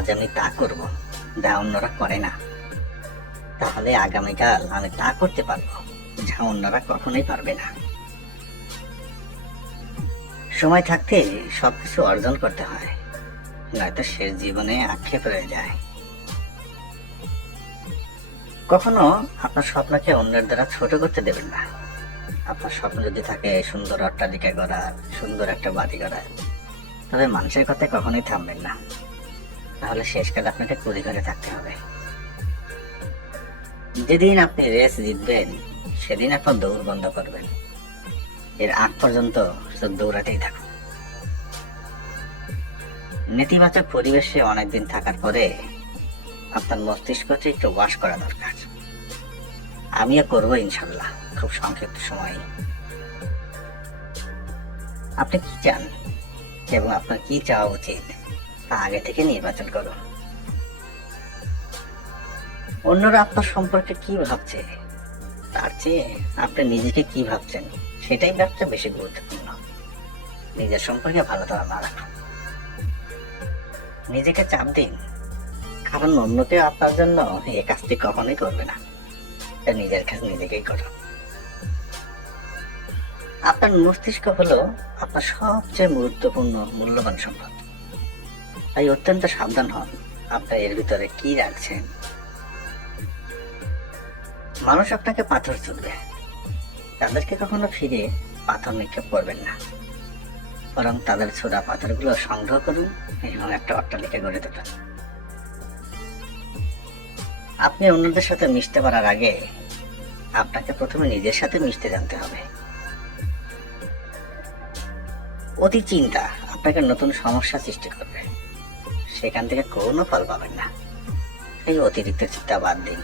আজ আমি তা করব যা অন্যরা করে না, তাহলে আগামীকাল আমি তা করতে পারবো যা অন্যরা কখনোই পারবে না। সময় থাকতে সবকিছু অর্জন করতে হয়, নয়তো শেষ জীবনে আক্ষেপ রয়ে যায়। কখনো আপনার স্বপ্নকে অন্যের দ্বারা ছোট করতে দেবেন না। আপনার স্বপ্ন যদি থাকে সুন্দর অট্টালিকা গড়ার, সুন্দর একটা বাড়ি গড়ার, তবে মানুষের কথায় কখনোই থামবেন না, তাহলে শেষকালে আপনাকে কুড়ি ঘরে থাকতে হবে। যেদিন আপনি রেস জিতবেন সেদিন আপনার দৌড় বন্ধ করবেন। এর আগ পর্যন্ত শুধু দৌড়াতেই থাকুন। নেতিবাচক পরিবেশে অনেকদিন থাকার পরে আপনার মস্তিষ্ককে একটু ওয়াশ করা দরকার। আমিও করবো ইনশাল্লাহ, খুব সংক্ষিপ্ত সময়ে। আপনি কি চান এবং আপনার কি চাওয়া উচিত তা আগে থেকে নির্বাচন করুন। অন্যরা আপনার সম্পর্কে কি ভাবছে তার চেয়ে আপনি নিজেকে কি ভাবছেন সেটাই ব্যাপারটা বেশি গুরুত্বপূর্ণ। নিজের সম্পর্কে ভালো ধারণা রাখুন, নিজেকে চাপ দিন, কারণ অন্য কেউ আপনার জন্য এই কাজটি কখনোই করবে না। নিজের কাজ নিজেকেই করুন। আপনার মস্তিষ্ক হলো আপনার সবচেয়ে গুরুত্বপূর্ণ মূল্যবান সম্পদ, তাই অত্যন্ত সাবধান হন আপনি এর ভিতরে কি রাখছেন। মানুষ আপনাকে পাথর ছুড়বে, তাদেরকে কখনো ফিরে পাথর নিক্ষেপ করবেন না, বরং তাদের ছোড়া পাথরগুলো সংগ্রহ করুন এবং একটা অট্টালিকা গড়ে তুলুন। আপনি অন্যদের সাথে মিশতে পারার আগে আপনাকে প্রথমে নিজের সাথে মিশতে জানতে হবে। অতি চিন্তা আপনাকে নতুন সমস্যা সৃষ্টি করবে, সেখান থেকে কোনো ফল পাবেন না। এই অতিরিক্ত চিন্তা বাদ দিন,